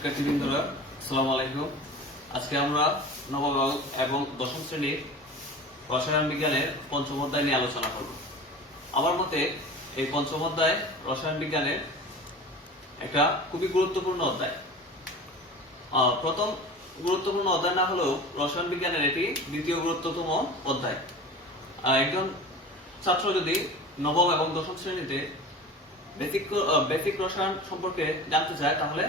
শিক্ষার্থীবৃন্দরা, আসসালামু আলাইকুম। আজকে আমরা নবম এবং দশম শ্রেণীর রসায়ন বিজ্ঞানের পঞ্চম অধ্যায় নিয়ে আলোচনা করব। আমার মতে এই পঞ্চম অধ্যায় রসায়ন বিজ্ঞানের একটা খুবই গুরুত্বপূর্ণ অধ্যায়। প্রথম গুরুত্বপূর্ণ অধ্যায় না হলেও রসায়ন বিজ্ঞানের এটি দ্বিতীয় গুরুত্বতম অধ্যায়। একজন ছাত্র যদি নবম এবং দশম শ্রেণীতে বেসিক রসায়ন সম্পর্কে জানতে চায়, তাহলে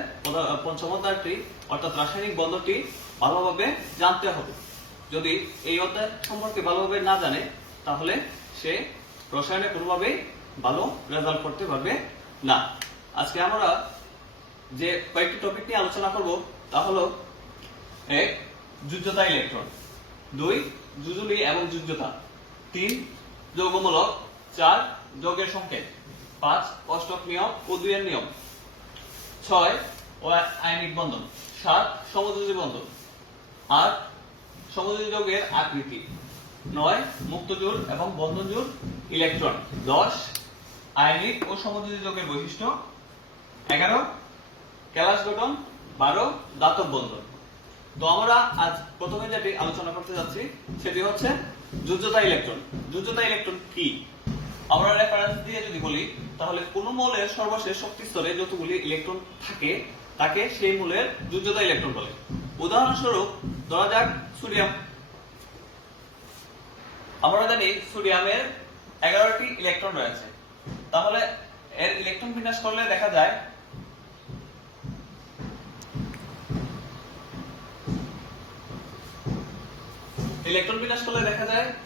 পঞ্চম অধ্যায়টি অর্থাৎ রাসায়নিক বন্ধনটি ভালোভাবে জানতে হবে। যদি এই অধ্যায় সম্পর্কে ভালোভাবে না জানে, তাহলে সে রসায়নে কোনোভাবেই ভালো রেজাল্ট করতে পারবে না। আজকে আমরা যে কয়েকটি টপিক নিয়ে আলোচনা করব তা হলো 1. যুজ্যতা ইলেকট্রন, 2. যুজুলি এবং যুজ্যতা, 3. যৌগমূলক, 4. যৌগের সংকেত, 5. অষ্টক নিয়ম ও 2 এর নিয়ম, 6. আয়নিক বন্ধন, 7. সমযোজী বন্ধন, 8. সমযোজী যৌগের আকৃতি, 9. মুক্তজোড় এবং বন্ধনজোড় ইলেকট্রন, 10. আয়নিক ও সমযোজী যৌগের বৈশিষ্ট্য, 11. কেলাস গঠন, 12. দাতব বন্ধন। তো আমরা আজ প্রথমে যেটি আলোচনা করতে যাচ্ছি সেটি হচ্ছে যুজ্যতা ইলেকট্রন। যুজ্যতা ইলেকট্রন কি? আমরা রেফারেন্স দিয়ে যদি বলি, তাহলে কোন মৌলের সর্বশেষ শক্তি স্তরে যতগুলি ইলেকট্রন থাকে তাকে সেই মৌলের যুজ্যতা ইলেকট্রন বলে। উদাহরণস্বরূপ ধরা যাক সোডিয়াম। আমরা জানি সোডিয়ামের 11টি ইলেকট্রন রয়েছে। তাহলে এর ইলেকট্রন বিন্যাস করলে দেখা যায়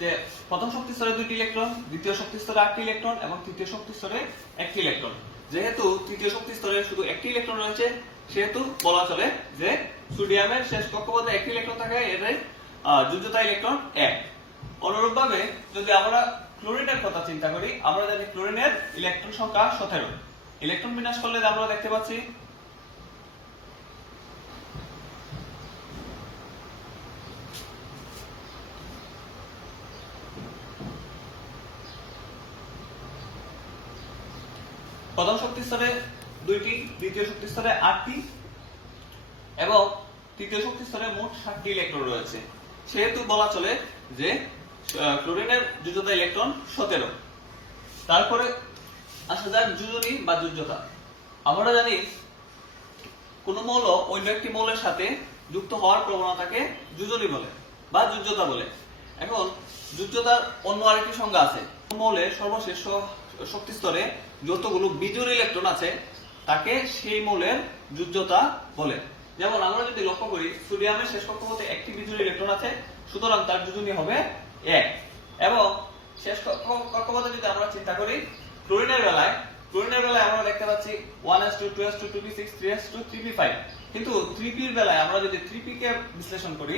যে প্রথম শক্তি স্তরে 2টি ইলেকট্রন, দ্বিতীয় শক্তি স্তরে 8টি ইলেকট্রন এবং তৃতীয় শক্তি স্তরে 1টি ইলেকট্রন। যেহেতু তৃতীয় শক্তি স্তরে শুধু 1টি ইলেকট্রন রয়েছে, সেহেতু বলা চলে যে সোডিয়ামের শেষ কক্ষপথে 1টি ইলেকট্রন থাকে, এটাই যুজ্যতা ইলেকট্রন 1। অনুরূপভাবে যদি আমরা ক্লোরিনের কথা চিন্তা করি, আমরা জানি ক্লোরিনের ইলেকট্রন সংখ্যা 17। ইলেকট্রন বিন্যাস করলে আমরা দেখতে পাচ্ছি প্রথম শক্তি স্তরে 2টি, দ্বিতীয় শক্তি স্তরে 8টি এবং তৃতীয় শক্তি স্তরে মোট 7টি ইলেকট্রন রয়েছে। সেহেতু বলা চলে যে ক্লোরিনের যুজ্যতা ইলেকট্রন 17। তারপরে আসা যায় যুজনী বা যুজ্যতা। আমরা জানি কোন মৌল অন্য একটি মৌলের সাথে যুক্ত হওয়ার প্রবণতাকে যুজনী বলে বা যুজ্যতা বলে। এখন যুজ্যতার অন্য আরেকটি সংজ্ঞা আছে। মৌলের সর্বশেষ শক্তি স্তরে যতগুলো বিজোড় ইলেকট্রন আছে তাকে সেই মৌলের যুজ্যতা বলে। যেমন আমরা যদি লক্ষ্য করি, সোডিয়ামের শেষ কক্ষপথে 1টি বিজোড় ইলেকট্রন আছে, সুতরাং তার যুজনী হবে 1। এবং শেষ কক্ষপথে যদি আমরা চিন্তা করি ক্লোরিনের বেলায় আমরা দেখতে পাচ্ছি 1s2 2s2 2p6 3s2 3p5। কিন্তু 3p এর বেলায় আমরা যদি 3p কে বিশ্লেষণ করি,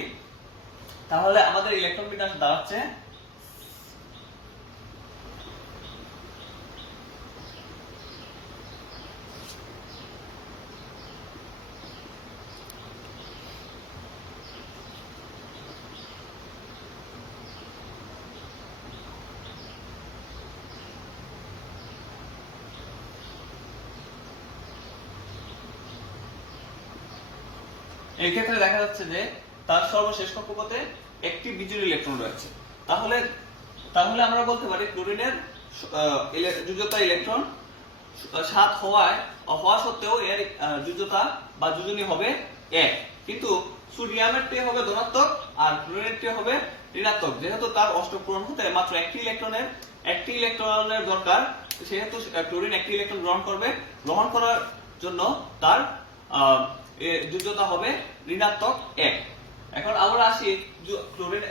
তাহলে আমাদের ইলেকট্রন বিন্যাস দাঁড়াচ্ছে এই ক্ষেত্রে দেখা যাচ্ছে যে তার সর্বশেষ কক্ষপথে 1টি বিজোড় ইলেকট্রন রয়েছে। তাহলে আমরা বলতে পারি ক্লোরিনের যুজ্যতা ইলেকট্রন 7 হওয়া সত্ত্বেও এর যুজ্যতা বা যুজনী হবে 1। কিন্তু সোডিয়ামেরটি হবে ধনাত্মক আর ক্লোরিনেরটি হবে ঋণাত্মক। যেহেতু তার অষ্টক পূরণ হতে মাত্র 1টি ইলেকট্রনের দরকার, সেহেতু ক্লোরিন 1টি ইলেকট্রন গ্রহণ করার জন্য তার যুজ্যতা হবে ঋণাত্মক 1। এখন আমরা আসি ক্লোরিন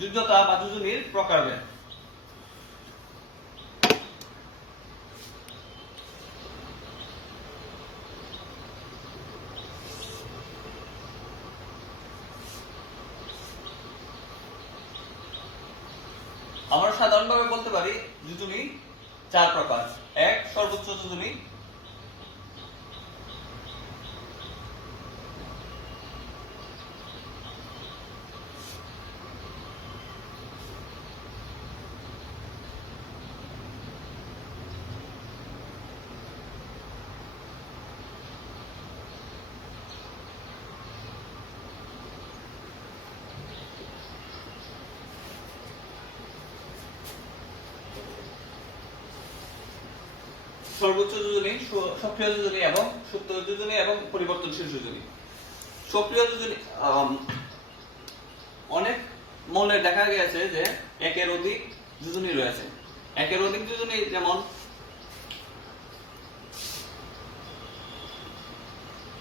যুজ্যতা বা যুজনীর প্রকারভেদ। আমরা সাধারণভাবে বলতে পারি যুজনী 4 প্রকার। 1. সর্বোচ্চ যুজনী, সর্বোচ্চ যোজনী, সক্রিয় যোজনী এবং সুপ্ত যোজনী এবং পরিবর্তনশীল যোজনী। সক্রিয় যোজনী অনেক মৌলের দেখা গেছে যে একের অধিক যোজনী রয়েছে। একের অধিক যোজনী যেমন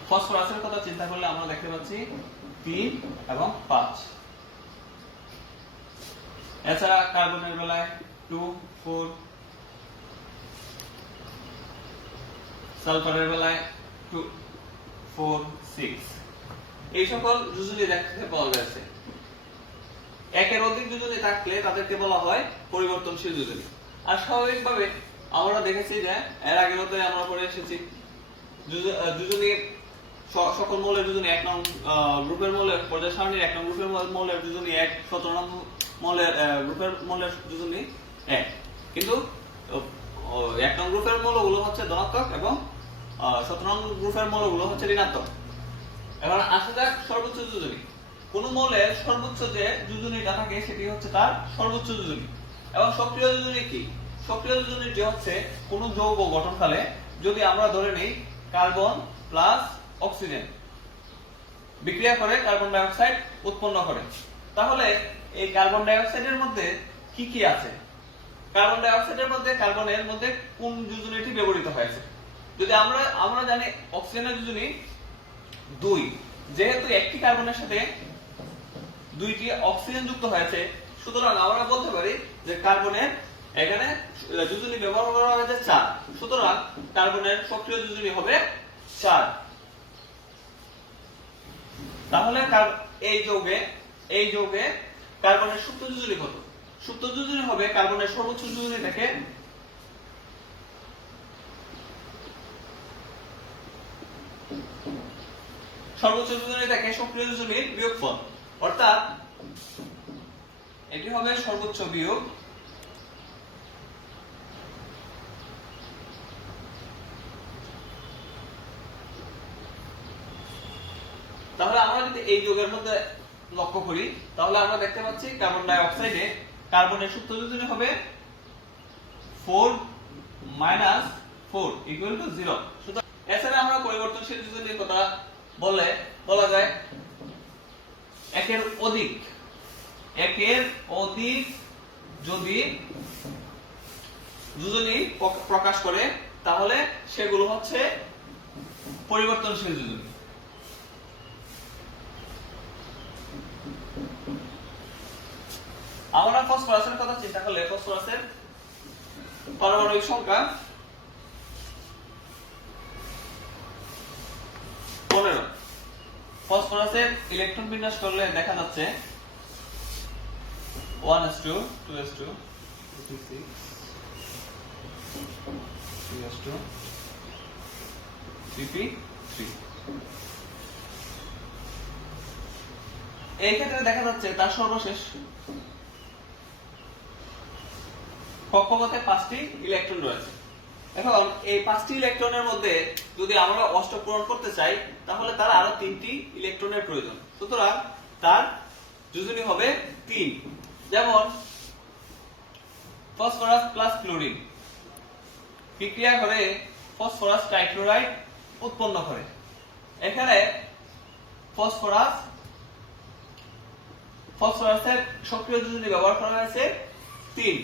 ফসফরাসের কথা চিন্তা করলে আমরা দেখতে পাচ্ছি 3 এবং 5। এছাড়া কার্বনের বেলায় 2, 4, সালফারের বেলায় 2, 4, 6 এই সকল যোজনী দেখতে পাওয়া যাচ্ছে। একের অধিক যোজনী থাকলে তাদেরকে বলা হয় পরিবর্তনশীল যোজনী। আর স্বাভাবিকভাবে আমরা দেখেছি যে এর আগের অধ্যায়ে আমরা পড়ে এসেছি যোজনী সকল মৌলের যোজনী 1 নং গ্রুপের মৌলের পর্যায় সারণীর 1 নং গ্রুপের মৌলের যোজনী 1, 17 নং মৌলের গ্রুপের মৌলের যোজনী 1। কিন্তু 1 নং গ্রুপের মৌলগুলো হচ্ছে ধনাত্মক এবং 17 নং গ্রুপের মৌলগুলো হচ্ছে ঋণাত্মক। এবার আসা যাক সর্বোচ্চ যোজনী। কোন মৌলের সর্বোচ্চ যে যোজনীটা থাকে সেটি হচ্ছে তার সর্বোচ্চ যোজনী। এবং সক্রিয় যোজনী কি? সক্রিয় যোজনী যে হচ্ছে কোন যৌগ গঠনকালে যদি আমরা ধরে নেই কার্বন প্লাস অক্সিজেন বিক্রিয়া করে কার্বন ডাই অক্সাইড উৎপন্ন করে, তাহলে এই কার্বন ডাই অক্সাইডের মধ্যে কি কি আছে? কার্বন ডাই অক্সাইডের মধ্যে কার্বনের মধ্যে কোন যোজনীটি ব্যবহৃত হয়েছে? যদি আমরা জানি অক্সিজেনের যোজনী 2, যেহেতু একটি কার্বনের সাথে 2টি অক্সিজেন যুক্ত হয়েছে, সুতরাং আমরা বলতে পারি যে কার্বনের এখানে যোজনী ব্যবহার করা হয়েছে 4। সুতরাং কার্বনের সক্রিয় যোজনী হবে 4। তাহলে এই যৌগে কার্বনের সুপ্ত যোজনী কত? সুপ্ত যোজনী হবে কার্বনের সর্বোচ্চ যোজনী থেকে সক্রিয় যোজনীর বিয়োগফল, অর্থাৎ এটি হবে সর্বোচ্চ বিয়োগ তাহলে আমরা যদি এই যৌগের মধ্যে লক্ষ্য করি তাহলে আমরা দেখতে পাচ্ছি কার্বন ডাই অক্সাইডে কার্বনের সুপ্ত যোজনী হবে 4 - 4 = 0। সুতরাং এছাড়া আমরা পরিবর্তনশীল যোজনীর কথা বলা যায় একের অধিক যদি যোজনী প্রকাশ করে তাহলে সেগুলো হচ্ছে পরিবর্তনশীল যোজনী। আমরা ফসফরাসের কথা চিন্তা করলে ফসফরাসের পারমাণবিক সংখ্যা 15। ফসফরাসের ইলেকট্রন বিন্যাস করলে দেখা যাচ্ছে 1s2 2s2 3s2 3s2 3p3। এই ক্ষেত্রে দেখা যাচ্ছে তার সর্বশেষ কক্ষপথে 5টি ইলেকট্রন রয়েছে। এখন এই 5টি ইলেকট্রনের মধ্যে যদি আমরা অষ্টক পূরণ করতে চাই তাহলে তার আরো 3টি ইলেকট্রনের প্রয়োজন। সুতরাং তার যোজনী হবে 3। যেমন ফসফরাস প্লাস ক্লোরিন বিক্রিয়া করে ফসফরাস ট্রাইক্লোরাইড উৎপন্ন করে। এখানে ফসফরাসের সক্রিয় যোজনী ব্যবহার করা হয়েছে 3।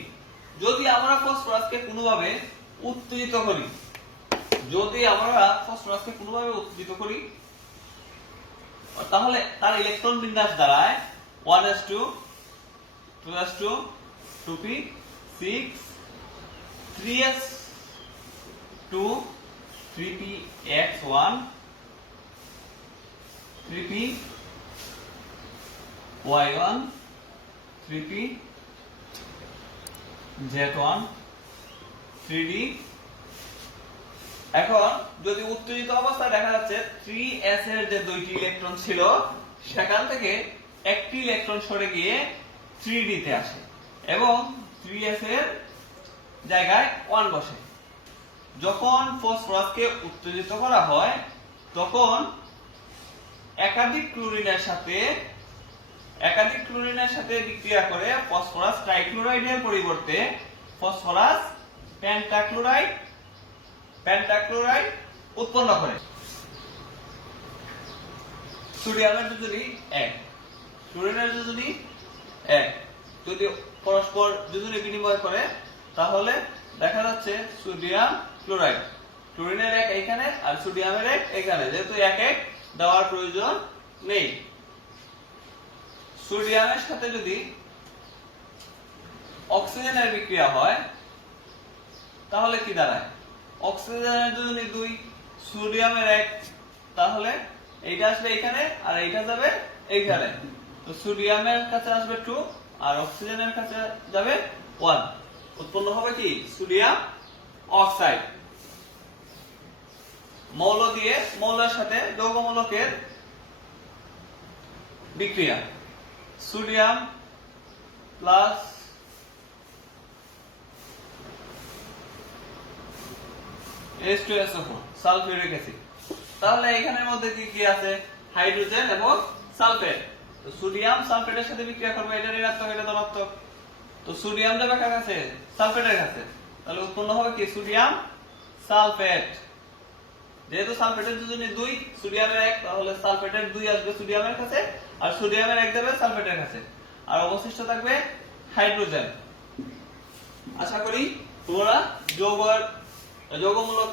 যদি আমরা ফসফরাসকে কোনোভাবে উত্তেজিত করি তাহলে তার ইলেকট্রন বিন্যাস দাঁড়ায় 1s2 2s2 2p6 3s2 3px1 3py1 3pz1 3d। এখন যদি উত্তেজিত অবস্থায় দেখা যাচ্ছে 3s এর যে 2টি ইলেকট্রন ছিল সেখান থেকে একটি ইলেকট্রন সরে গিয়ে 3d তে আসে এবং 3s এর জায়গায় 1 বসে। যখন ফসফরাসকে উত্তেজিত করা হয় তখন একাধিক ক্লোরিনের সাথে বিক্রিয়া করে ফসফরাস ট্রাইক্লোরাইডের পরিবর্তে ফসফরাস পেন্টাক্লোরাইড পেন্টাক্লোরাইড উৎপন্ন করে। সোডিয়ামের যোজনী 1, ক্লোরিনের যোজনী 1। যদি পরস্পর যোজনী বিনিময় করে তাহলে দেখা যাচ্ছে সোডিয়াম ক্লোরাইড। ক্লোরিনের 1 এখানে আর সোডিয়ামের 1 এখানে, যেহেতু 1 দেওয়ার প্রয়োজন নেই। সোডিয়ামের সাথে যদি অক্সিজেনের বিক্রিয়া হয় তাহলে কি দাঁড়ায়? অক্সিজেনের যোজনী 2, সোডিয়ামের 1, তাহলে এইটা আসবে এখানে আর এইটা যাবে এইখানে। তো সোডিয়ামের কাছে আসবে 2 আর অক্সিজেনের কাছে যাবে 1। উৎপন্ন হবে কি? Sodium oxide. মৌল দিয়ে মৌলের সাথে যৌগমূলকের বিক্রিয়া। Sodium plus H2SO4 sulphuric acid. তাহলে এখানের মধ্যে কি কি আছে? হাইড্রোজেন এবং সালফেট। তো সোডিয়াম সালফেটের সাথে বিক্রিয়া করবে, এটা ঋণাত্মক এটা ধনাত্মক। তো সোডিয়াম যাবে কার কাছে? সালফেটের কাছে। তাহলে উৎপন্ন হবে কি? Sodium sulphate. যেহেতু সালফেটের যোজনী 2, সোডিয়ামের 1, তাহলে সালফেটের 2 আসবে সোডিয়ামের কাছে আর সোডিয়ামের 1 যাবে সালফেটের কাছে। আর অবশিষ্ট থাকবে হাইড্রোজেন। আশা করি তোমরা যৌগমূলক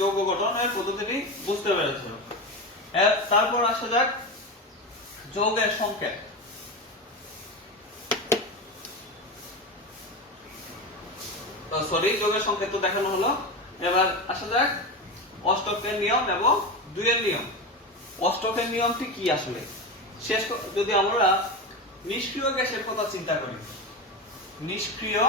যৌগ গঠনের পদ্ধতিটি বুঝতে পেরেছো। তারপর আসা যাক যৌগের সংকেত। যৌগের সংকেত তো দেখানো হলো। এবার আসা যাক অষ্টকের নিয়ম এবং 2 এর নিয়ম। অষ্টকের নিয়মটি কি আসলে? যদি আমরা নিষ্ক্রিয় গ্যাসের কথা চিন্তা করি, নিষ্ক্রিয়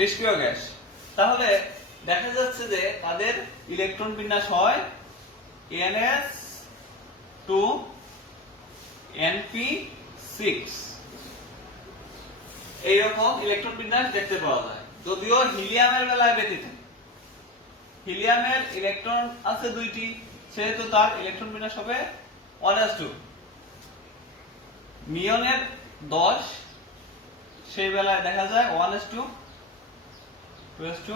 নিষ্ক্রিয় গ্যাস, তাহলে দেখা যাচ্ছে যে তাদের ইলেকট্রন বিন্যাস হয় NS2 NP6। এইরকম ইলেকট্রন বিন্যাস দেখতে পাওয়া যায়। যদিও হিলিয়ামের বেলায় ব্যতীত। হিলিয়ামের ইলেকট্রন আছে 2টি, সেহেতু তার ইলেকট্রন বিন্যাস হবে 1s2। নিয়নের 10, সেই বেলায় দেখা যায় 1s2 2s2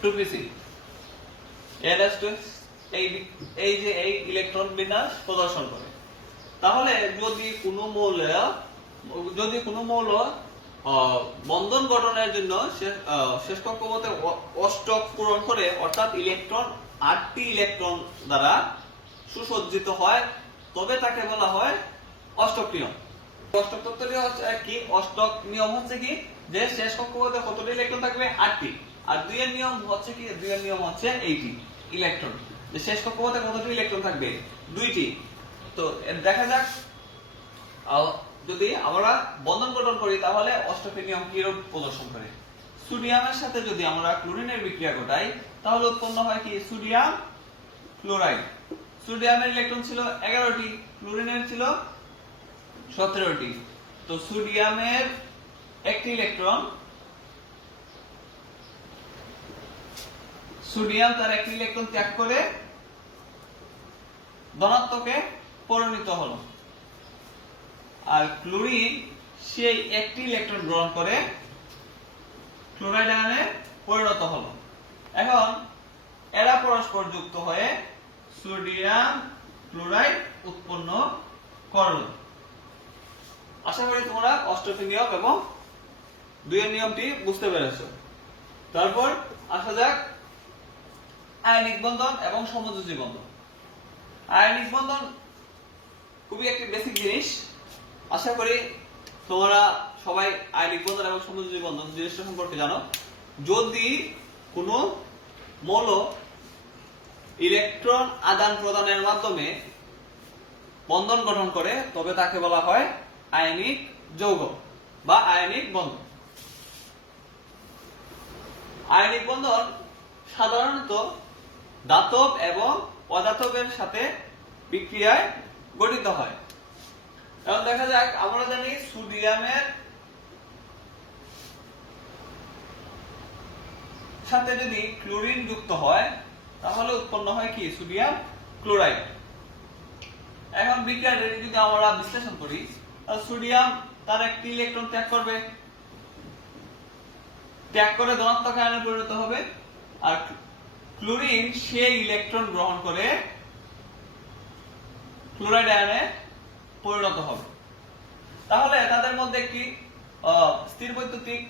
2p6। এই যে এই ইলেকট্রন বিন্যাস প্রদর্শন করে। তাহলে যদি কোনো মৌল বন্ধন গঠনের জন্য শেষ কক্ষপথে অষ্টক পূরণ করে, অর্থাৎ ইলেকট্রন 8টি ইলেকট্রন দ্বারা সুসজ্জিত হয়, তবে তাকে বলা হয় অষ্টক নিয়ম। অষ্টক তত্ত্বটি হচ্ছে কি? অষ্টক নিয়ম হচ্ছে কি যে শেষ কক্ষপথে কতটি ইলেকট্রন থাকবে? 8টি। আর 2 এর নিয়ম হচ্ছে কি? 2 এর নিয়ম হচ্ছে এইটি ইলেকট্রন। যে শেষ কক্ষপথে কতটি ইলেকট্রন থাকবে? 2টি। তো দেখা যাক যদি আমরা বন্ধন গঠন করি তাহলে অষ্টকের নিয়ম কি রূপ প্রদর্শন করে। সোডিয়ামের সাথে যদি আমরা ক্লোরিনের বিক্রিয়া ঘটাই তাহলে উৎপন্ন হয় কি? Sodium chloride. সোডিয়ামের ইলেকট্রন ছিল 11টি, ক্লোরিনের ছিল 17টি। তো সোডিয়ামের একটি ইলেকট্রন, সোডিয়াম তার একটি ইলেকট্রন ত্যাগ করে ধনাত্মকে পরিণত হলো, আর ক্লোরিন সেই একটি ইলেকট্রন গ্রহণ করে ক্লোরাইড আয়নে পরিণত হলো। এখন এরা পরস্পর যুক্ত হয়ে সোডিয়াম ক্লোরাইড উৎপন্ন করলো। আশা করি তোমরা অষ্টকের নিয়ম এবং 2 এর নিয়মটি বুঝতে পেরেছো। তারপর আসা যাক আয়নিক বন্ধন এবং সমযোজী বন্ধন। আয়নিক বন্ধন খুবই একটি বেসিক জিনিস। আশা করি তোমরা সবাই আয়নিক বন্ধন এবং সমযোজী বন্ধন জিনিসটা সম্পর্কে জানো। যদি কোনো মৌল ইলেকট্রন আদান প্রদানের মাধ্যমে বন্ধন গঠন করে তবে তাকে বলা হয় আয়নিক যৌগ বা আয়নিক বন্ধন। আয়নিক বন্ধন সাধারণত ধাতব এবং অধাতবের সাথে বিক্রিয়ায় গঠিত হয়। এখন দেখা যাক, আমরা জানি সোডিয়ামের সাথে যদি ক্লোরিন যুক্ত হয় তাহলে উৎপন্ন হয় কি সোডিয়াম ক্লোরাইড। এখন বিক্রিয়াটি যদি আমরা বিশ্লেষণ করি তাহলে সোডিয়াম তার একটি ইলেকট্রন ত্যাগ করবে, ত্যাগ করে ধনাত্মক আয়নে পরিণত হবে, আর ক্লোরিন সেই ইলেকট্রন গ্রহণ করে ক্লোরাইড আয়নে পরিণত হবে। তাহলে তাদের মধ্যে একটি স্থির বৈদ্যুতিক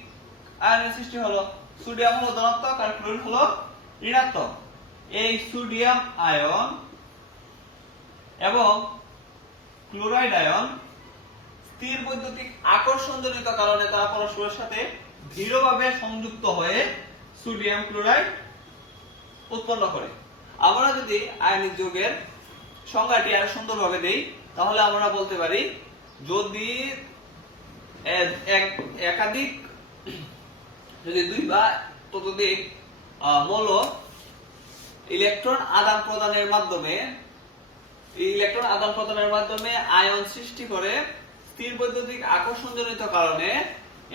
আয়নের সৃষ্টি হলো। সোডিয়াম হলো ধনাত্মক আর ক্লোরিন হলো ঋণাত্মক। এই সোডিয়াম আয়ন এবং ক্লোরাইড আয়ন স্থির বৈদ্যুতিক আকর্ষণজনিত কারণে তারা পরস্পরের সাথে দৃঢ়ভাবে সংযুক্ত হয়ে সোডিয়াম ক্লোরাইড উৎপন্ন করে। আমরা যদি আয়নিক যৌগের সংজ্ঞাটি আরো সুন্দরভাবে দেই তাহলে আমরা বলতে পারি যদি একাধিক যদি দুই বা ততোধিক মৌল ইলেকট্রন আদান প্রদানের মাধ্যমে আয়ন সৃষ্টি করে স্থির বৈদ্যুতিক আকর্ষণজনিত কারণে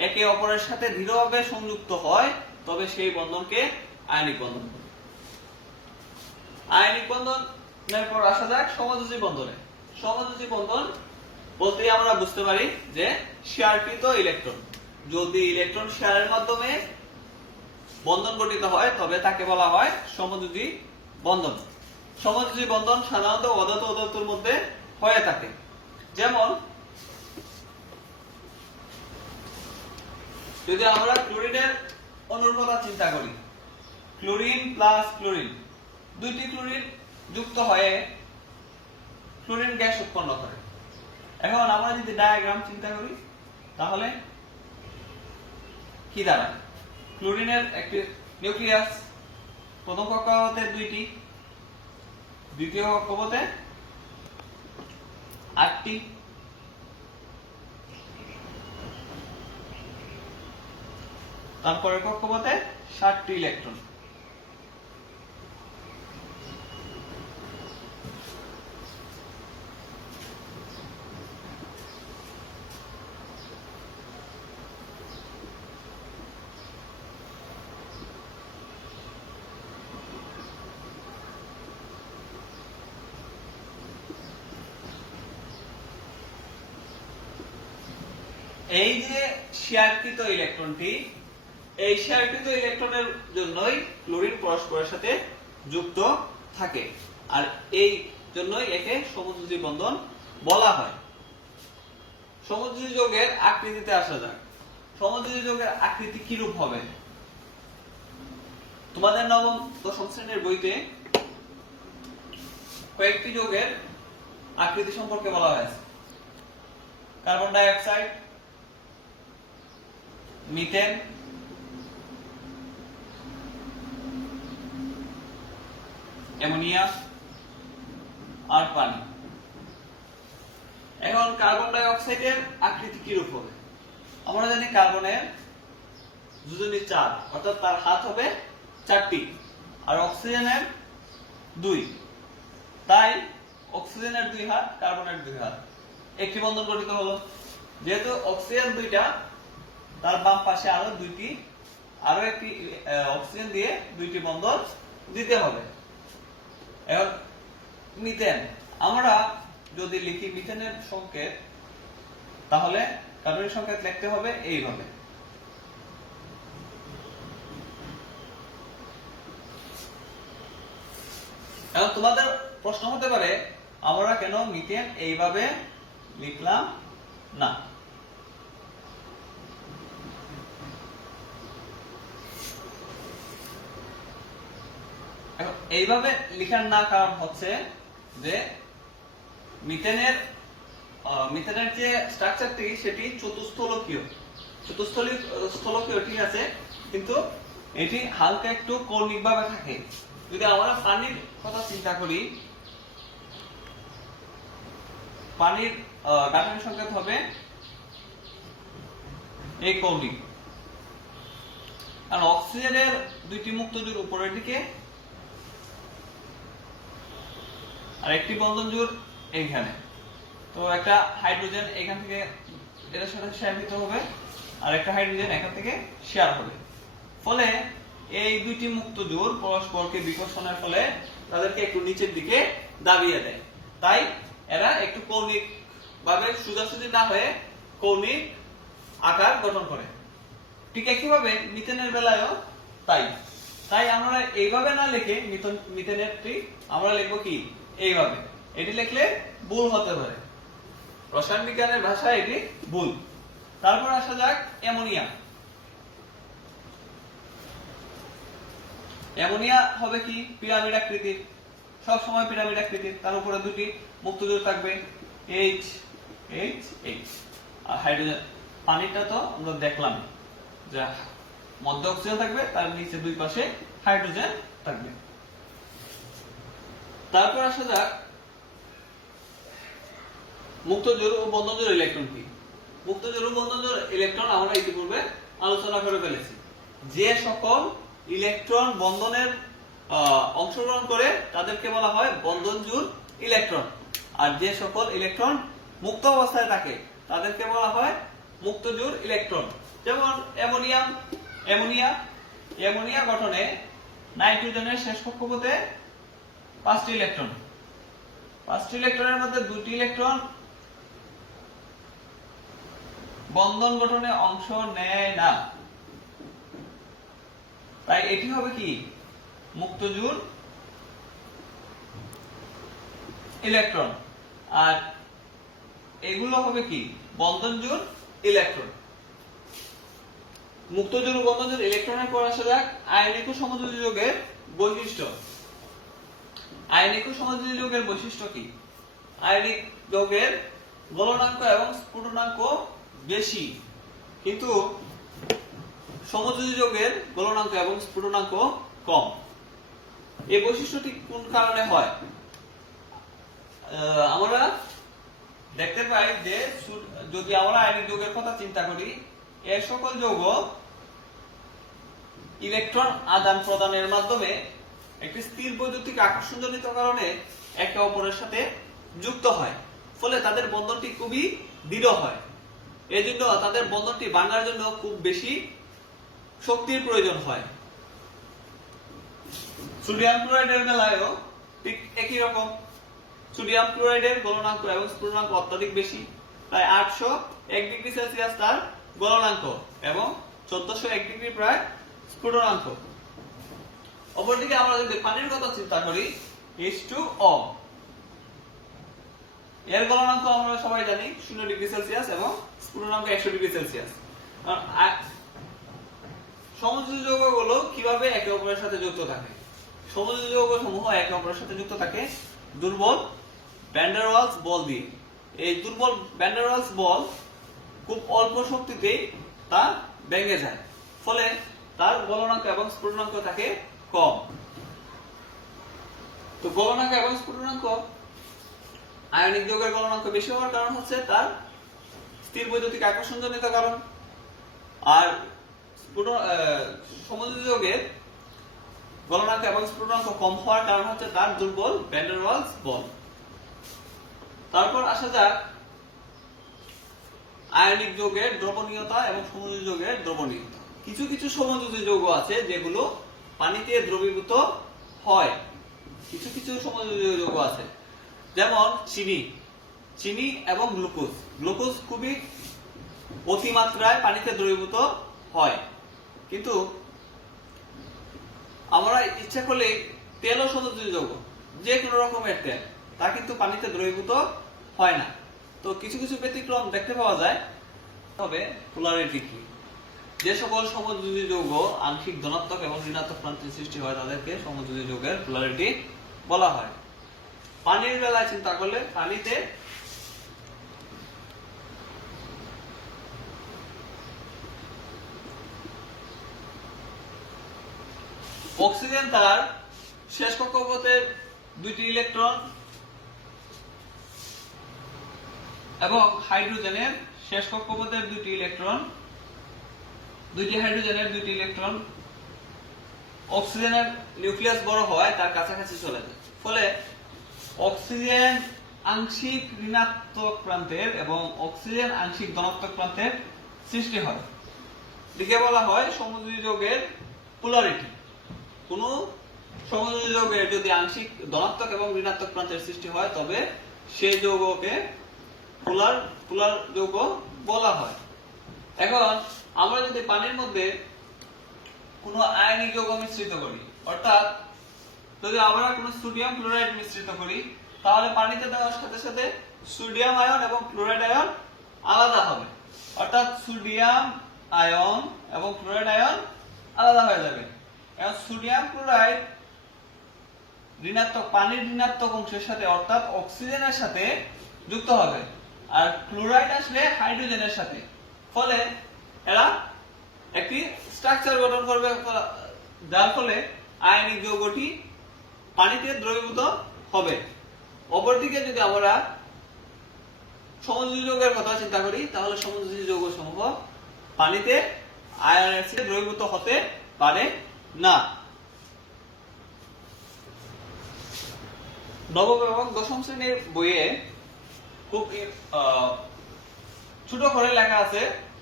একে অপরের সাথে দৃঢ়ভাবে সংযুক্ত হয়, তবে সেই বন্ধনকে আয়নিক বন্ধন বলে। আয়নিক বন্ধনের পর আসা যাক সমযোজী বন্ধনে। সমযোজী বন্ধন বলতে আমরা বুঝতে পারি যে শেয়ারকৃত ইলেকট্রন, যদি ইলেকট্রন শেয়ারের মাধ্যমে বন্ধন গঠিত হয় তবে তাকে বলা হয় সমযোজী বন্ধন। সমযোজী বন্ধন সাধারণত অধাতু অধাতুর মধ্যে হয়ে থাকে। যেমন যদি আমরা ক্লোরিনের অণুর কথা চিন্তা করি, ক্লোরিন প্লাস ক্লোরিন, দুইটি ক্লোরিন যুক্ত হয়ে ক্লোরিন গ্যাস উৎপন্ন করে। এখন আমরা যদি ডায়াগ্রাম চিন্তা করি তাহলে কি দাঁড়ায়? ক্লোরিনের একটি নিউক্লিয়াস, প্রথম কক্ষপথে দুইটি, দ্বিতীয় কক্ষপথে 8টি, তারপরের কক্ষপথে 7টি ইলেকট্রন। এই যে শেয়ারকৃত ইলেকট্রনটি, এই শেয়ারকৃত ইলেকট্রনের জন্যই ক্লোরিন পরস্পরের সাথে যুক্ত থাকে, আর এই জন্যই একে সমযোজী বন্ধন বলা হয়। সমযোজী যৌগের আকৃতিতে আসা যাক। সমযোজী যৌগের আকৃতি কি রূপ হবে? তোমাদের নবম দশম শ্রেণীর বইতে কয়েকটি যৌগের আকৃতি সম্পর্কে বলা হয়েছে। Carbon die oxide, methane, ammonia আর পানি। এখন কার্বন ডাই অক্সাইডের আকৃতি কি রূপ হবে? আমরা জানি কার্বনের যোজনী 4, অর্থাৎ তার হাত হবে 4টি, আর অক্সিজেনের 2, তাই অক্সিজেনের 2 হাত, কার্বনের 2 হাত, একটি বন্ধন গঠিত হলো। যেহেতু অক্সিজেন 2টা, তার বাম পাশে আরো একটি অক্সিজেন দিয়ে 2টি বন্ধন দিতে হবে। এখন মিথেন, আমরা যদি লিখি মিথেনের সংকেত তাহলে কার্বনের সংকেত লিখতে হবে এইভাবে। এখন তোমাদের প্রশ্ন হতে পারে আমরা কেন মিথেন এইভাবে লিখলাম না? এইভাবে লিখার না কারণ হচ্ছে যে মিথেনের যে স্ট্রাকচারটি সেটি চতুস্থলকীয়, ঠিক আছে, কিন্তু এটি হালকা একটু কৌণিক ভাবে থাকে। যদি আমরা পানির কথা চিন্তা করি, পানির গাঠনিক সংকেত হবে এই কৌণিক, কারণ অক্সিজেনের 2টি মুক্ত জোড় উপরের দিকে আর একটি বন্ধন জোড় এইখানে। তো একটা হাইড্রোজেন এখান থেকে এটার সাথে শেয়ার দিতে হবে, আর একটা হাইড্রোজেন এখান থেকে শেয়ার হবে। ফলে এই দুইটি মুক্ত জোড় পরস্পরকে বিকর্ষণের ফলে তাদেরকে একটু নিচের দিকে দাবিয়ে দেয়, তাই এরা একটু কৌণিক ভাবে সোজাসুজি না হয়ে কৌণিক আকার গঠন করে। ঠিক একইভাবে মিথেনের বেলায়ও তাই। তাই আমরা এইভাবে না লিখে মিথেনেরটি আমরা লিখবো কি এইভাবে। এটি লিখলে ভুল হতে পারে, রসায়ন বিজ্ঞানের ভাষায় এটি ভুল। তারপর আসা যাক অ্যামোনিয়া। অ্যামোনিয়া হবে কি পিরামিড আকৃতির, সব সময় পিরামিড আকৃতির, তার উপরে দুটি মুক্ত জোড় থাকবে H H H। আর হাইড্রোজেন, পানিটা তো আমরা দেখলাম যে মধ্যে অক্সিজেন থাকবে, তার নিচে দুই পাশে হাইড্রোজেন থাকবে। তারপর আসা যাক মুক্ত জোড় ও বন্ধন জোড় ইলেকট্রন কি। মুক্ত জোড় ও বন্ধন জোড় ইলেকট্রন আমরা ইতিপূর্বে আলোচনা করে ফেলেছি। যে সকল ইলেকট্রন বন্ধনের অংশগ্রহণ করে তাদেরকে বলা হয় বন্ধন জোড় ইলেকট্রন, আর যে সকল ইলেকট্রন মুক্ত অবস্থায় থাকে তাদেরকে বলা হয় মুক্ত জোড় ইলেকট্রন। যেমন অ্যামোনিয়া গঠনে নাইট্রোজেনের শেষ কক্ষপথে 5টি ইলেকট্রন, 5টি ইলেকট্রনের মধ্যে 2টি ইলেকট্রন বন্ধন গঠনে অংশ নেয় না, তাই এটি হবে কি মুক্ত জোড় ইলেকট্রন, আর এগুলো হবে কি বন্ধন জোড় ইলেকট্রন। মুক্ত জোড় ও বন্ধন জোড় ইলেকট্রনের পর আসা যাক আয়নিক ও সমযোজী যৌগের বৈশিষ্ট্য। আয়নিক ও সমযোজী যৌগের বৈশিষ্ট্য কি? আয়নিক যৌগের গলনাঙ্ক এবং স্ফুটনাঙ্ক বেশি, কিন্তু সমযোজী যৌগের গলনাঙ্ক এবং স্ফুটনাঙ্ক কম। এই বৈশিষ্ট্যটি কোন কারণে হয়? আমরা দেখতে পাই যে যদি আমরা আয়নিক যৌগের কথা চিন্তা করি, এই সকল যৌগ ইলেকট্রন আদান প্রদানের মাধ্যমে একটি স্থির বৈদ্যুতিক আকর্ষণজনিত কারণে একে অপরের সাথে যুক্ত হয়, ফলে তাদের বন্ধনটি খুবই দৃঢ় হয়। এজন্য তাদের বন্ধনটি ভাঙার জন্য খুব বেশি শক্তির প্রয়োজন হয়। সোডিয়াম ক্লোরাইডের বেলায়ও ঠিক একই রকম। সোডিয়াম ক্লোরাইডের গলনাঙ্ক এবং স্ফুটনাঙ্ক অত্যাধিক বেশি, প্রায় 801 ডিগ্রি সেলসিয়াস তার গলনাঙ্ক এবং 1401 ডিগ্রি প্রায় স্ফুটনাঙ্ক। অপরদিকে আমরা যদি পানির কথা চিন্তা করি, H2O এর গলনাঙ্ক আমরা সবাই জানি 0 ডিগ্রি সেলসিয়াস এবং স্ফুটনাঙ্ক 100 ডিগ্রি সেলসিয়াস। সমযোজী যৌগগুলো কিভাবে একে অপরের সাথে যুক্ত থাকে? সমযোজী যৌগসমূহ একে অপরের সাথে যুক্ত থাকে দুর্বল ভ্যান ডার ওয়ালস বল দিয়ে। এই দুর্বল ভ্যান ডার ওয়ালস বল খুব অল্প শক্তিতেই তা ভেঙে যায়, ফলে তার গলনাঙ্ক এবং স্ফুটনাঙ্ক থাকে কম। তো গলনাঙ্ক এবং স্ফুটনাঙ্ক আয়নিক যৌগের গলনাঙ্ক বেশি হওয়ার কারণ হচ্ছে তার স্থির বৈদ্যুতিক আকর্ষণজনিত কারণ, আর সমযোজী যৌগের গলনাঙ্ক এবং স্ফুটনাঙ্ক কম হওয়ার কারণ হচ্ছে তার দুর্বল ভ্যান ডার ওয়ালস বল। তারপর আসা যাক আয়নিক যৌগের দ্রবণীয়তা এবং সমযোজী যৌগের দ্রবণীয়তা। কিছু কিছু সমযোজী যৌগ আছে যেগুলো পানিতে দ্রবীভূত হয়, কিছু কিছু সমযোজী যৌগ আছে, যেমন চিনি এবং গ্লুকোজ খুবই অতিমাত্রায় পানিতে দ্রবীভূত হয়, কিন্তু আমরা ইচ্ছা করলে তেলও সমযোজী যৌগ, যে কোনো রকমের তেল, তা কিন্তু পানিতে দ্রবীভূত হয় না। তো কিছু কিছু ব্যতিক্রম দেখতে পাওয়া যায়। তবে পোলারিটি কি? যে সকল সমযোজী যৌগ আংশিক ধনাত্মক এবং ঋণাত্মক প্রান্তের সৃষ্টি হয় তাদেরকে সমযোজী যৌগের পোলারিটি বলা হয়। পানির বেলায় চিন্তা করলে পানিতে অক্সিজেন তার শেষ কক্ষপথের 2টি ইলেকট্রন এবং হাইড্রোজেনের শেষ কক্ষপথের 2টি ইলেকট্রন, 2টি হাইড্রোজেনের 2টি ইলেকট্রন অক্সিজেনের নিউক্লিয়াস বড় হওয়ায় তার কাছাকাছি চলে যায়, ফলে অক্সিজেন আংশিক ঋণাত্মক প্রান্তের এবং অক্সিজেন আংশিক ধনাত্মক প্রান্তের সৃষ্টি হয়। একে বলা হয় সমযোজী যৌগের পোলারিটি। কোনো সমযোজী যৌগের যদি আংশিক ধনাত্মক এবং ঋণাত্মক প্রান্তের সৃষ্টি হয় তবে সেই যৌগকে পোলার যৌগ বলা হয়। এখন আমরা যদি পানির মধ্যে কোনো আয়নিক যৌগ মিশ্রিত করি, অর্থাৎ যদি আমরা কোনো সোডিয়াম ক্লোরাইড মিশ্রিত করি, তাহলে পানিতে দেওয়ার সাথে সাথে সোডিয়াম আয়ন এবং ক্লোরাইড আয়ন আলাদা হবে, অর্থাৎ সোডিয়াম আয়ন এবং ক্লোরাইড আয়ন আলাদা হয়ে যাবে। এখন সোডিয়াম ক্লোরাইড পানির ঋণাত্মক অংশের সাথে অর্থাৎ অক্সিজেনের সাথে যুক্ত হবে, আর ক্লোরাইড আসলে হাইড্রোজেনের সাথে, ফলে এরা একটি স্ট্রাকচার গঠন করবে, যার ফলে আয়নিক যৌগটি পানিতে দ্রবীভূত হবে। অপরদিকে যদি আমরা সমযোজী যৌগের কথা চিন্তা করি, তাহলে সমযোজী যৌগ সমূহ পানিতে আয়নের সাথে দ্রবীভূত হতে পারে না। নবম এবং দশম শ্রেণীর বইয়ে খুব ছোট করে লেখা আছে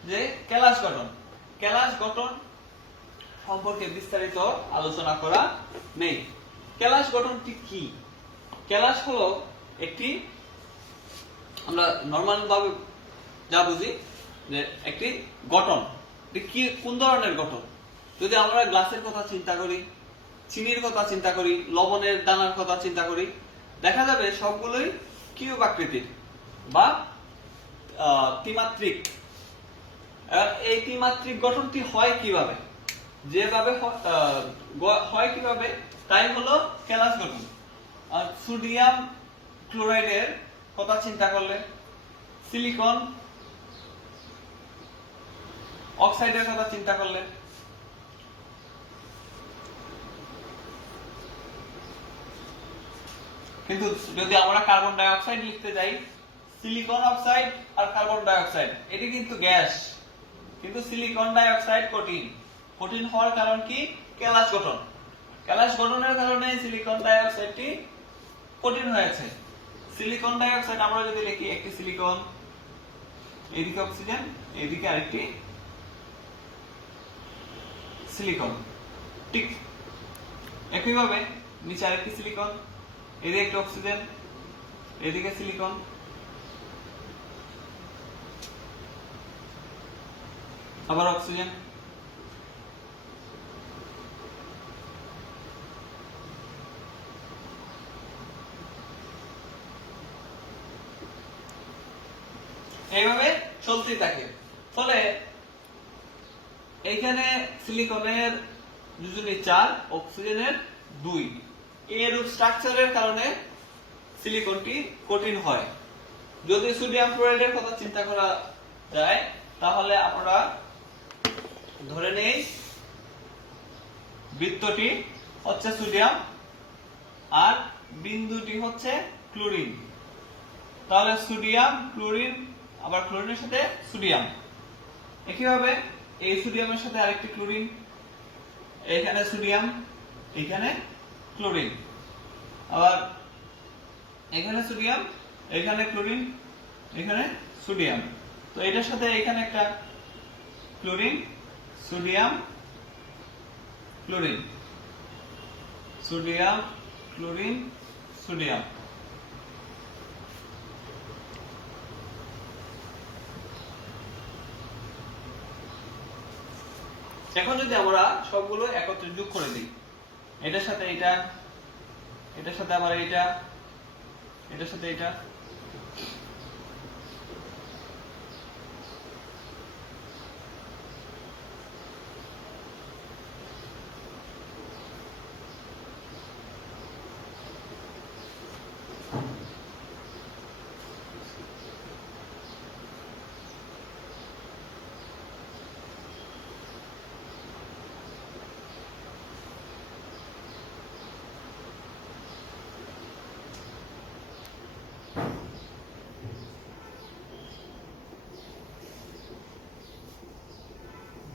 যে কেলাস গঠন সম্পর্কে বিস্তারিত আলোচনা করা নেই। কেলাস গঠনটি কি? কেলাস হলো একটি, আমরা নরমাল ভাবে যা বুঝি যে একটি গঠন, কি কোন ধরনের গঠন। যদি আমরা গ্লাসের কথা চিন্তা করি, চিনির কথা চিন্তা করি, লবণের দানার কথা চিন্তা করি, দেখা যাবে সবগুলোই কিউব আকৃতির বা ত্রিমাত্রিক। এই ত্রিমাত্রিক গঠনটি হয় কিভাবে, যেভাবে হয় কিভাবে, তাই হলো কেলাস গঠন। আর সোডিয়াম ক্লোরাইডের কথা চিন্তা করলে, সিলিকন অক্সাইডের কথা চিন্তা করলে, কিন্তু যদি আমরা কার্বন ডাই অক্সাইড লিখতে যাই, সিলিকন অক্সাইড আর কার্বন ডাই অক্সাইড এটি কিন্তু গ্যাস, কিন্তু সিলিকন ডাই অক্সাইড কঠিন হওয়ার কারণ কি? কেলাস গঠনের কারণে সিলিকন ডাই অক্সাইডটি কঠিন হয়েছে। সিলিকন ডাই অক্সাইড আমরা যদি লিখি, একটি সিলিকন, এদিকে অক্সিজেন, এদিকে আরেকটি সিলিকন, ঠিক একইভাবে নিচে আরেকটি সিলিকন, এদিকে একটি অক্সিজেন, এদিকে সিলিকন, আবার অক্সিজেন। এইভাবে চলতে থাকে। ফলে এইখানে সিলিকনের যোজনী 4, অক্সিজেনের 2, এরূপ স্ট্রাকচারের কারণে সিলিকনটি কঠিন হয়। যদি সোডিয়াম ক্লোরাইডের কথা চিন্তা করা যায়, তাহলে আমরা ধরে নেই বৃত্তটি হচ্ছে সোডিয়াম আর বিন্দুটি হচ্ছে ক্লোরিন। তাহলে সোডিয়াম ক্লোরিন, আবার ক্লোরিনের সাথে সোডিয়াম, একইভাবে এই সোডিয়ামের সাথে আরেকটি ক্লোরিন, এখানে সোডিয়াম, এখানে ক্লোরিন, আবার এখানে সোডিয়াম, এখানে ক্লোরিন, এখানে সোডিয়াম। তো এটার সাথে এখানে একটা chlorine, sodium, chlorine, sodium, chlorine, sodium. এখন যদি আমরা সবগুলো একত্রে যোগ করে দিই, এটার সাথে এটা, এটার সাথে আবার এটা, এটার সাথে এটা,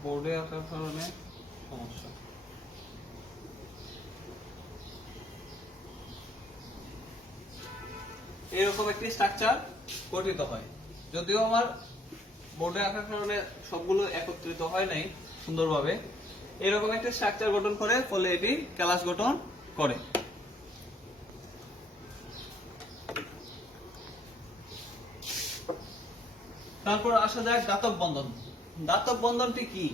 বোর্ডে আসার কারণে সমস্যা। এরকম একটি স্ট্রাকচার গঠিত হয়। যদিও আমার বোর্ডে আসার কারণে সবগুলো একত্রিত হয় নাই সুন্দরভাবে, এরকম একটা স্ট্রাকচার গঠন করে, ফলে এটি ক্যালাস গঠন করে। তারপর আসা যাক দাতব বন্ধন। দাতব বন্ধনটি কি?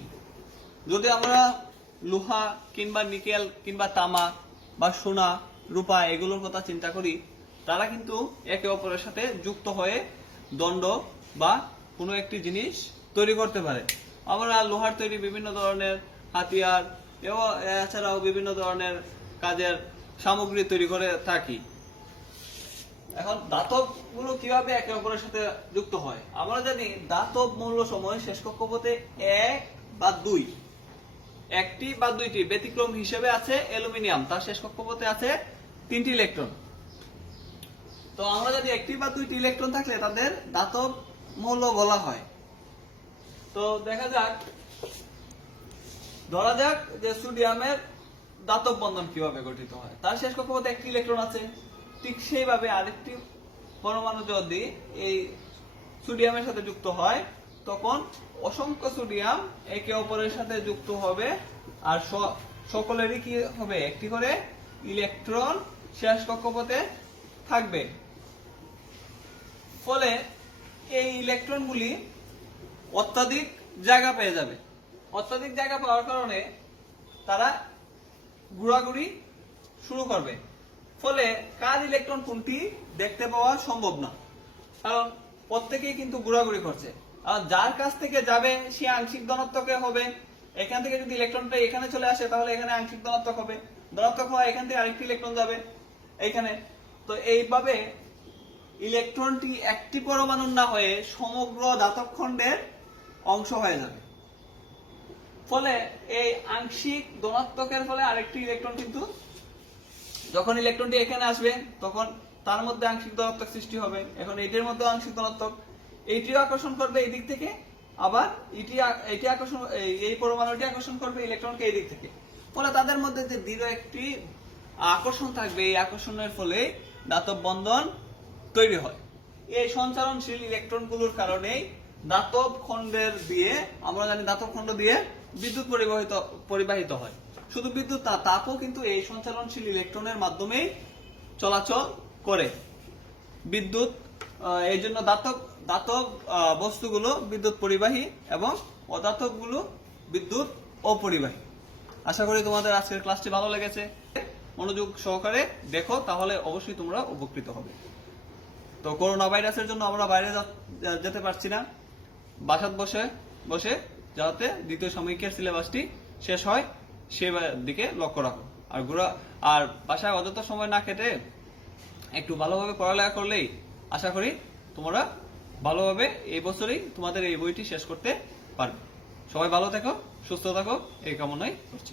যদি আমরা লোহা কিংবা নিকেল কিংবা তামা বা সোনা রূপা এগুলোর কথা চিন্তা করি, তারা কিন্তু একে অপরের সাথে যুক্ত হয়ে দণ্ড বা কোনো একটি জিনিস তৈরি করতে পারে। আমরা লোহার তৈরি বিভিন্ন ধরনের হাতিয়ার এবং এছাড়াও বিভিন্ন ধরনের কাজের সামগ্রী তৈরি করে থাকি। এখন দাতব গুলো কিভাবে একে অপরের সাথে যুক্ত হয়? আমরা জানি দাতব মৌল সমূহ শেষ কক্ষপথে 1 বা 2, একটি বা দুইটি, ব্যতিক্রম হিসেবে আছে অ্যালুমিনিয়াম, তার শেষ কক্ষপথে আছে 3টি ইলেকট্রন। তো আমরা জানি একটি বা দুইটি ইলেকট্রন থাকলে তাদের দাতব মৌল বলা হয়। তো দেখা যাক, ধরা যাক যে সোডিয়ামের দাতব বন্ধন কিভাবে গঠিত হয়। তার শেষ কক্ষপথে একটি ইলেকট্রন আছে, ঠিক সেইভাবে আরেকটি পরমাণু যদি এই সোডিয়ামের সাথে যুক্ত হয়, তখন অসংখ্য সোডিয়াম একে অপরের সাথে যুক্ত হবে, আর সকলেরই কি হবে, একটি করে ইলেকট্রন শেষ কক্ষপথে থাকবে। ফলে এই ইলেকট্রনগুলি অত্যাধিক জায়গা পেয়ে যাবে। অত্যাধিক জায়গা পাওয়ার কারণে তারা ঘোরাঘুরি শুরু করবে। ফলে কার ইলেকট্রন কোনটি দেখতে পাওয়া সম্ভব না, কারণ প্রত্যেকেই কিন্তু ঘোরাঘুরি করছে। আর যার কাছ থেকে যাবে সে আংশিক ধনাত্মকে হবে। এখান থেকে যদি ইলেকট্রনটা এখানে চলে আসে, তাহলে এখানে আংশিক ধনাত্মক হবে। ধনাত্মক হয় এখান থেকে আরেকটি ইলেকট্রন যাবে এইখানে। তো এইভাবে ইলেকট্রনটি একটি পরমাণু না হয়ে সমগ্র ধাতব খণ্ডের অংশ হয়ে যাবে। ফলে এই আংশিক ধনাত্মকের ফলে আরেকটি ইলেকট্রন কিন্তু, যখন ইলেকট্রনটি এখানে আসবে তখন তার মধ্যে আংশিক ধনাত্মক সৃষ্টি হবে। এখন এটির মধ্যে আংশিক ধনাত্মক, এইটিও আকর্ষণ করবে এই দিক থেকে, আবার এটি আকর্ষণ, এই পরমাণুটি আকর্ষণ করবে ইলেকট্রনকে এই দিক থেকে। ফলে তাদের মধ্যে যে দৃঢ় একটি আকর্ষণ থাকবে, এই আকর্ষণের ফলে দাতব বন্ধন তৈরি হয়। এই সঞ্চারণশীল ইলেকট্রনগুলোর কারণেই দাতব খণ্ডের দিয়ে, আমরা জানি দাতব খণ্ড দিয়ে বিদ্যুৎ পরিবাহিত হয়। শুধু বিদ্যুৎ না, তাপও কিন্তু এই সঞ্চারণশীল ইলেকট্রনের মাধ্যমেই চলাচল করে। বিদ্যুৎ, এই জন্য দাতব বস্তুগুলো বিদ্যুৎ পরিবাহী এবং অদাতব গুলো বিদ্যুৎ অপরিবাহী। আশা করি তোমাদের আজকের ক্লাসটি ভালো লেগেছে। মনোযোগ সহকারে দেখো, তাহলে অবশ্যই তোমরা উপকৃত হবে। তো করোনা ভাইরাসের জন্য আমরা বাইরে যেতে পারছি না। বাসাত বসে বসে যাতে দ্বিতীয় সাময়িকের সিলেবাসটি শেষ হয় সে দিকে লক্ষ্য রাখো। আর বাসায় অযথা সময় না কেটে একটু ভালোভাবে পড়ালেখা করলেই আশা করি তোমরা ভালোভাবে এই বছরই তোমাদের এই বইটি শেষ করতে পারবে। সবাই ভালো থেকো, সুস্থ থাকো, এই কামনাই করছি।